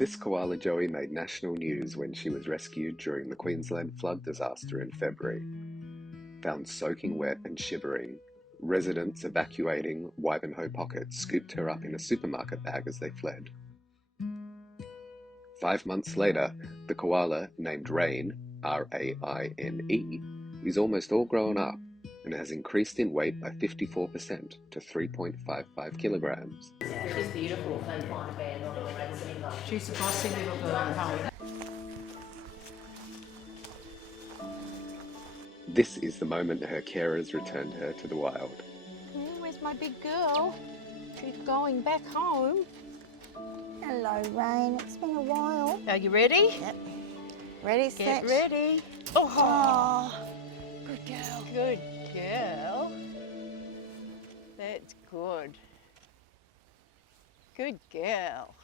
This koala joey made national news when she was rescued during the Queensland flood disaster in February. Found soaking wet and shivering, residents evacuating Wivenhoe Pocket scooped her up in a supermarket bag as they fled. 5 months later, the koala, named Rain, R-A-I-N-E, is almost all grown up and has increased in weight by 54% to 3.55 kilograms. She's beautiful. She's the bossy little girl at home. This is the moment her carers returned her to the wild. Where's my big girl? She's going back home. Hello, Rain. It's been a while. Are you ready? Yep. Ready, set. Get ready. Oh, good girl. Good girl. That's good. Good girl.